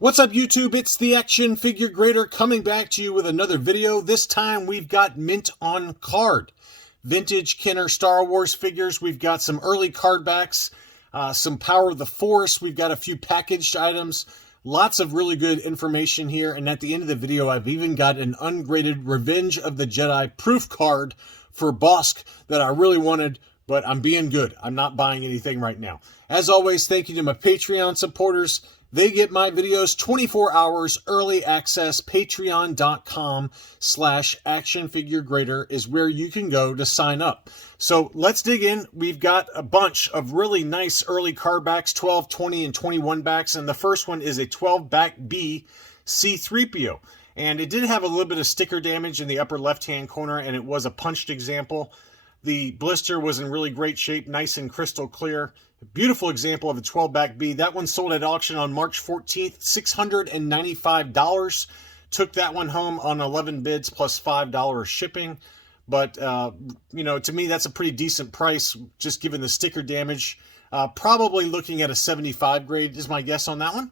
What's up, YouTube? It's the Action Figure Grader coming back to you with another video. This time we've got mint on card. Vintage Kenner Star Wars figures. We've got some early card backs, some Power of the Force. We've got a few packaged items. Lots of really good information here. And at the end of the video, I've even got an ungraded Revenge of the Jedi proof card for Bosk that I really wanted, but I'm being good. I'm not buying anything right now. As always, thank you to my Patreon supporters. They get my videos 24 hours early access. Patreon.com/actionfiguregrader is where you can go to sign up. So let's dig in. We've got a bunch of really nice early card backs, 12, 20, and 21 backs. And the first one is a 12 back B C-3PO. And it did have a little bit of sticker damage in the upper left-hand corner, and it was a punched example. The blister was in really great shape, nice and crystal clear. Beautiful example of a 12 back B. That one sold at auction on March 14th, $695. Took that one home on 11 bids plus $5 shipping. But, you know, to me, that's a pretty decent price, just given the sticker damage. Probably looking at a 75 grade is my guess on that one.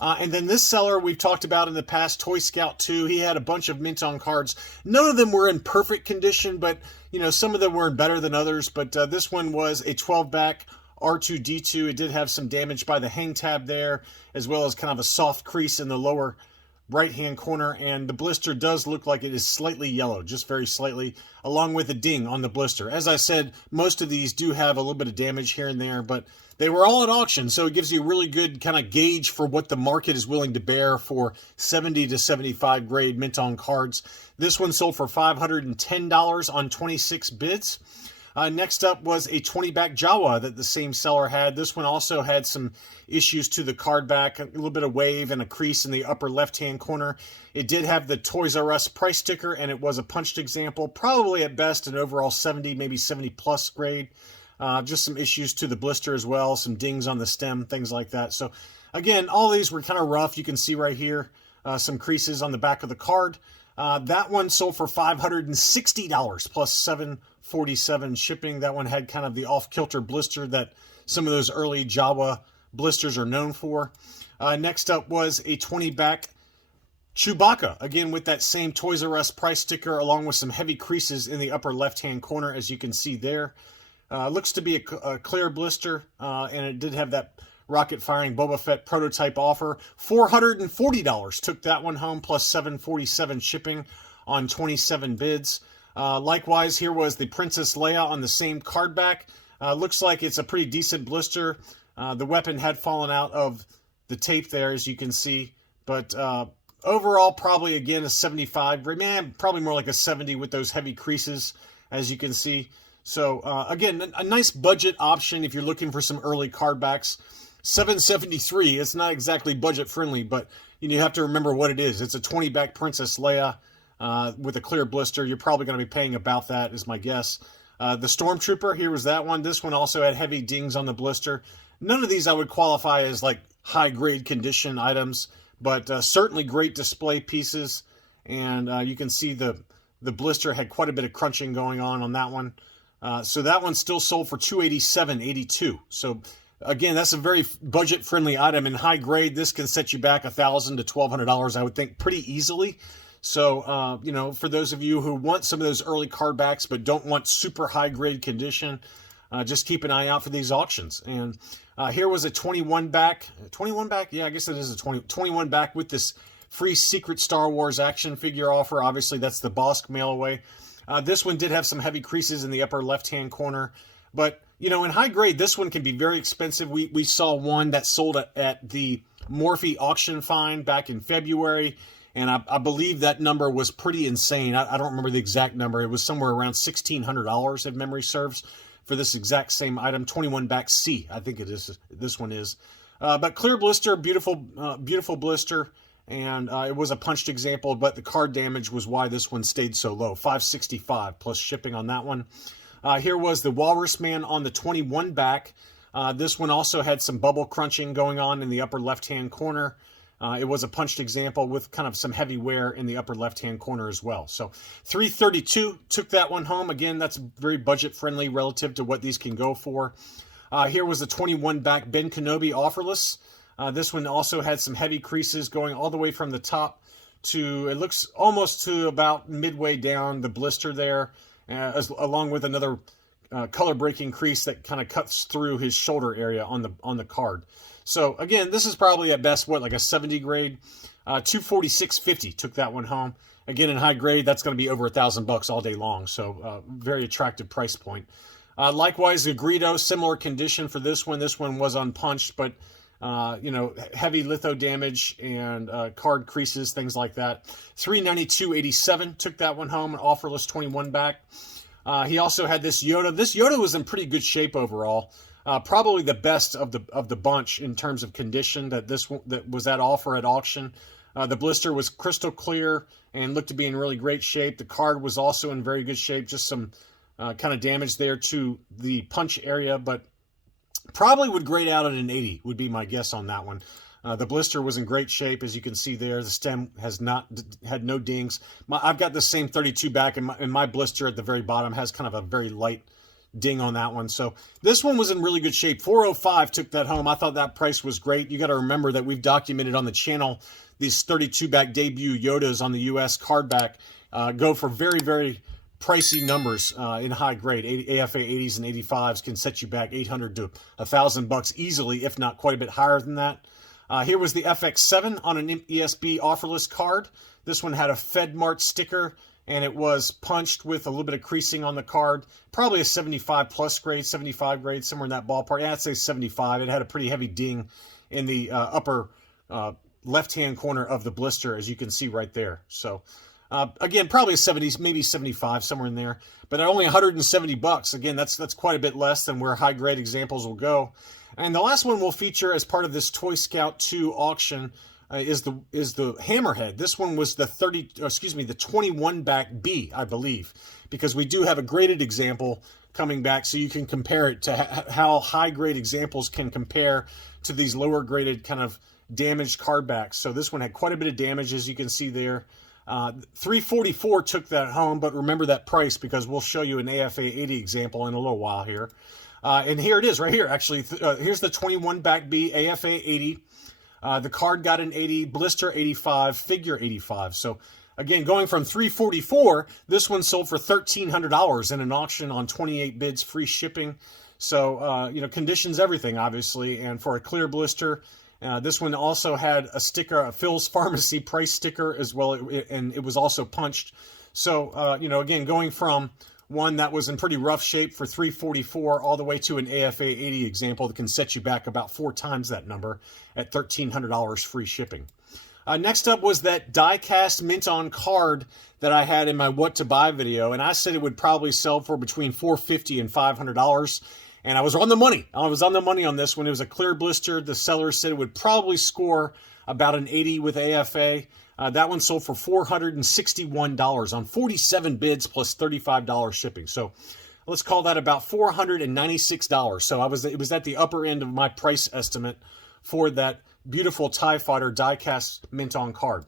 And then this seller we've talked about in the past, Toy Scout 2, he had a bunch of mint on cards. None of them were in perfect condition, but, you know, some of them were better than others. But this one was a 12 back R2-D2. It did have some damage by the hang tab there, as well as kind of a soft crease in the lower right-hand corner. And the blister does look like it is slightly yellow, just very slightly, along with a ding on the blister. As I said, most of these do have a little bit of damage here and there, but they were all at auction, so it gives you a really good kind of gauge for what the market is willing to bear for 70 to 75 grade mint on cards. This one sold for $510 on 26 bids. Next up was a 20 back Jawa that the same seller had. This one also had some issues to the card back, a little bit of wave and a crease in the upper left-hand corner. It did have the Toys R Us price sticker, and it was a punched example, probably at best an overall 70, maybe 70 plus grade. Just some issues to the blister as well, some dings on the stem, things like that. So again, all these were kind of rough. You can see right here some creases on the back of the card. That one sold for $560 plus $747 shipping. That one had kind of the off-kilter blister that some of those early Jawa blisters are known for. Next up was a 20 back Chewbacca, again with that same Toys R Us price sticker, along with some heavy creases in the upper left-hand corner, as you can see there. Looks to be a clear blister, and it did have that rocket firing Boba Fett prototype offer. $440 took that one home, plus $747 shipping on 27 bids. Likewise, here was the Princess Leia on the same card back. Looks like it's a pretty decent blister. The weapon had fallen out of the tape there, as you can see. But overall, probably, again, a 75. Man, probably more like a 70 with those heavy creases, as you can see. So, again, a nice budget option if you're looking for some early card backs. $773, it's not exactly budget friendly, but you have to remember what it is. It's a 20 back Princess Leia with a clear blister. You're probably going to be paying about that, is my guess. The Stormtrooper, here was that one. This one also had heavy dings on the blister. None of these I would qualify as like high grade condition items, but certainly great display pieces. And you can see the blister had quite a bit of crunching going on that one. So that one still sold for $287.82. So again, that's a very budget-friendly item. In high grade, this can set you back $1,000 to $1,200, I would think, pretty easily. So, you know, for those of you who want some of those early card backs but don't want super high-grade condition, just keep an eye out for these auctions. And here was a 21 back. 21 back? Yeah, I guess it is a 21 back with this free Secret Star Wars action figure offer. Obviously, that's the Bosk mail away. This one did have some heavy creases in the upper left-hand corner. But, you know, in high grade, this one can be very expensive. We saw one that sold at the Morphe auction find back in February, and I believe that number was pretty insane. I don't remember the exact number. It was somewhere around $1,600, if memory serves, for this exact same item. 21 back C, I think it is. This one is. But clear blister, beautiful blister, and it was a punched example, but the card damage was why this one stayed so low. $565 plus shipping on that one. Here was the Walrus Man on the 21 back. This one also had some bubble crunching going on in the upper left-hand corner. It was a punched example with kind of some heavy wear in the upper left-hand corner as well. So $332 took that one home. Again, that's very budget-friendly relative to what these can go for. Here was the 21 back Ben Kenobi offerless. This one also had some heavy creases going all the way from the top to, it looks almost to about midway down the blister there, along with another color breaking crease that kind of cuts through his shoulder area on the card. So again, this is probably at best what, like a 70 grade. 246.50 took that one home. Again, in high grade, that's going to be over $1,000 all day long. So very attractive price point. Likewise, the Greedo, similar condition for this one. This one was unpunched, but you know, heavy litho damage and card creases, things like that. 392.87 took that one home, an offerless 21 back. He also had this Yoda. This Yoda was in pretty good shape overall. Probably the best of the bunch in terms of condition that was at offer at auction. The blister was crystal clear and looked to be in really great shape. The card was also in very good shape. Just some kind of damage there to the punch area, but probably would grade out at an 80 would be my guess on that one. The blister was in great shape, as you can see there. The stem had no dings. I've got the same 32 back, and my blister at the very bottom has kind of a very light ding on that one. So this one was in really good shape. 405 took that home. I thought that price was great. You got to remember that we've documented on the channel these 32 back debut Yodas on the US Cardback go for very, very pricey numbers in high grade. AFA 80s and 85s can set you back $800 to $1,000 easily, if not quite a bit higher than that. Here was the FX7 on an ESB offerless card. This one had a FedMart sticker, and it was punched with a little bit of creasing on the card. Probably a 75 plus grade, 75 grade, somewhere in that ballpark. Yeah, I'd say 75. It had a pretty heavy ding in the upper left-hand corner of the blister, as you can see right there. So, again, probably a 70, maybe 75, somewhere in there. But at only $170, again, that's quite a bit less than where high-grade examples will go. And the last one we'll feature as part of this Toy Scout 2 auction is the Hammerhead. This one was the 21 back B, I believe, because we do have a graded example coming back, so you can compare it to how high grade examples can compare to these lower graded kind of damaged card backs. So this one had quite a bit of damage, as you can see there. 344 took that home, but remember that price because we'll show you an AFA 80 example in a little while here. And here it is right here, actually. Here's the 21 back B, AFA 80. The card got an 80, blister 85, figure 85. So again, going from 344, this one sold for $1,300 in an auction on 28 bids, free shipping. So, you know, conditions everything, obviously. And for a clear blister, this one also had a sticker, a Phil's Pharmacy price sticker as well, and it was also punched. So, you know, again, going from one that was in pretty rough shape for $344 all the way to an AFA 80 example that can set you back about 4 times that number at $1,300 free shipping. Next up was that die-cast mint-on card that I had in my What to Buy video, and I said it would probably sell for between $450 and $500, and I was on the money. I was on the money on this one. It was a clear blister. The seller said it would probably score about an 80 with AFA. That one sold for $461 on 47 bids plus $35 shipping. So let's call that about $496. So it was at the upper end of my price estimate for that beautiful TIE Fighter die-cast mint-on card.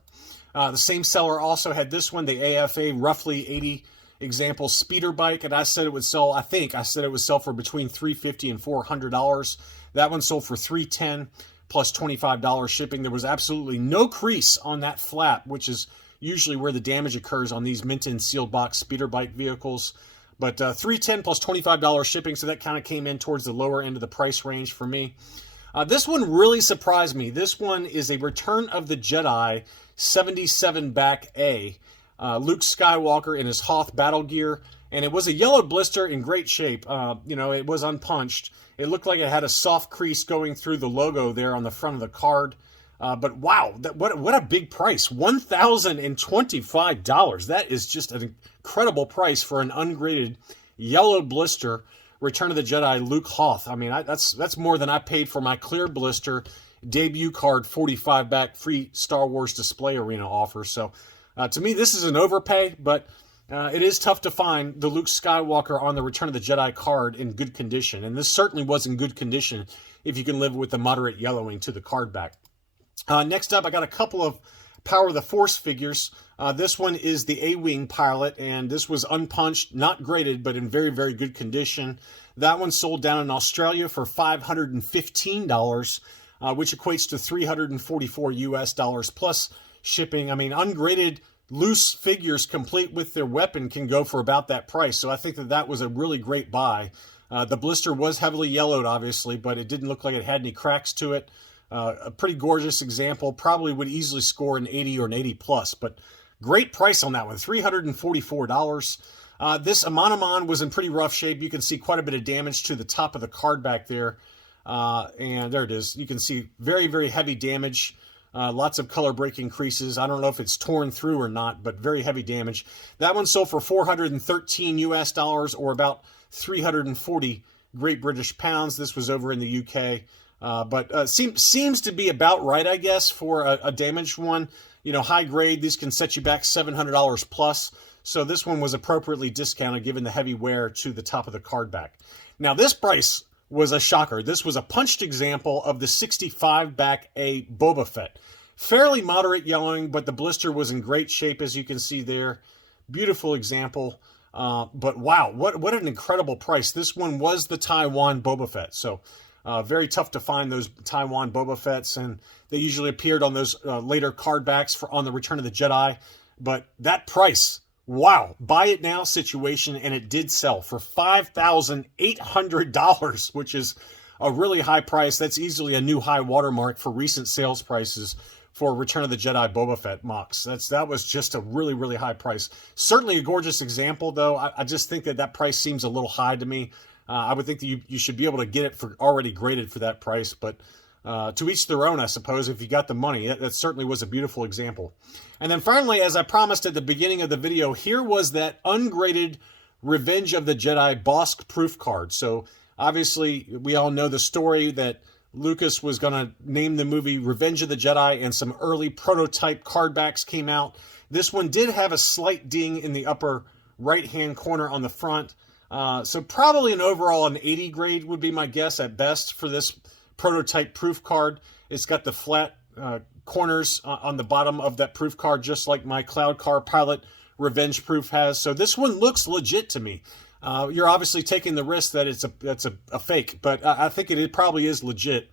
The same seller also had this one, the AFA roughly 80 example speeder bike, and I said it would sell, I said it would sell for between $350 and $400. That one sold for $310 plus $25 shipping. There was absolutely no crease on that flap, which is usually where the damage occurs on these mint-in sealed box speeder bike vehicles. But $310 plus $25 shipping, so that kind of came in towards the lower end of the price range for me. This one really surprised me. This one is a Return of the Jedi 77 back A. Luke Skywalker in his Hoth battle gear, and it was a yellow blister in great shape. You know, it was unpunched. It looked like it had a soft crease going through the logo there on the front of the card. But wow, what a big price. $1,025. That is just an incredible price for an ungraded yellow blister Return of the Jedi Luke Hoth. I mean, that's more than I paid for my clear blister debut card 45 back free Star Wars Display Arena offer. So to me, this is an overpay, but it is tough to find the Luke Skywalker on the Return of the Jedi card in good condition. And this certainly was in good condition if you can live with the moderate yellowing to the card back. Next up, I got a couple of Power of the Force figures. This one is the A-Wing pilot, and this was unpunched, not graded, but in very, very good condition. That one sold down in Australia for $515. which equates to $344 US plus shipping. I mean, ungraded loose figures complete with their weapon can go for about that price. So I think that that was a really great buy. The blister was heavily yellowed, obviously, but it didn't look like it had any cracks to it. A pretty gorgeous example. Probably would easily score an 80 or an 80 plus, but great price on that one, $344. This Amanaman was in pretty rough shape. You can see quite a bit of damage to the top of the card back there. And there it is. You can see very, very heavy damage. Lots of color breaking creases. I don't know if it's torn through or not, but very heavy damage. That one sold for $413 US or about 340 Great British pounds. This was over in the UK. But seems to be about right, I guess, for a damaged one. You know, high grade, these can set you back $700 plus. So this one was appropriately discounted given the heavy wear to the top of the card back. Now this price was a shocker. This was a punched example of the 65 back A Boba Fett. Fairly moderate yellowing, but the blister was in great shape, as you can see there. Beautiful example. But wow, what an incredible price. This one was the Taiwan Boba Fett. So very tough to find those Taiwan Boba Fetts, and they usually appeared on those later card backs on the Return of the Jedi. But that price, wow, buy it now situation, and it did sell for $5,800, which is a really high price. That's easily a new high watermark for recent sales prices for Return of the Jedi Boba Fett MOCs. That was just a really, really high price. Certainly a gorgeous example, though. I just think that price seems a little high to me. I would think that you should be able to get it for already graded for that price, but to each their own, I suppose, if you got the money. That certainly was a beautiful example. And then finally, as I promised at the beginning of the video, here was that ungraded Revenge of the Jedi Bosk proof card. So obviously, we all know the story that Lucas was going to name the movie Revenge of the Jedi, and some early prototype card backs came out. This one did have a slight ding in the upper right-hand corner on the front. So probably an overall an 80 grade would be my guess at best for this prototype proof card. It's got the flat corners on the bottom of that proof card, just like my Cloud Car Pilot Revenge proof has. So this one looks legit to me. You're obviously taking the risk that it's a fake, but I think it probably is legit.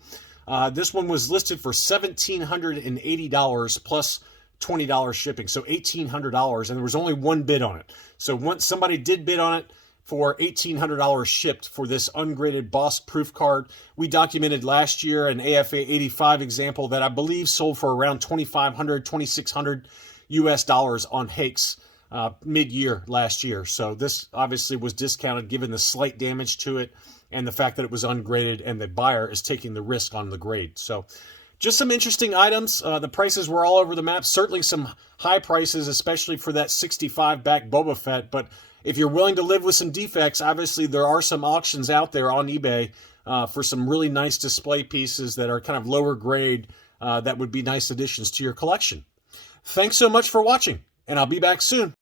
This one was listed for $1,780 plus $20 shipping, so $1,800, and there was only one bid on it. So once somebody did bid on it for $1,800 shipped for this ungraded Bosk proof card. We documented last year an AFA 85 example that I believe sold for around $2,500, $2,600 US on Hakes mid-year last year. So this obviously was discounted given the slight damage to it and the fact that it was ungraded and the buyer is taking the risk on the grade. So just some interesting items. The prices were all over the map. Certainly some high prices, especially for that 65 back Boba Fett. But if you're willing to live with some defects, obviously there are some auctions out there on eBay for some really nice display pieces that are kind of lower grade that would be nice additions to your collection. Thanks so much for watching, and I'll be back soon.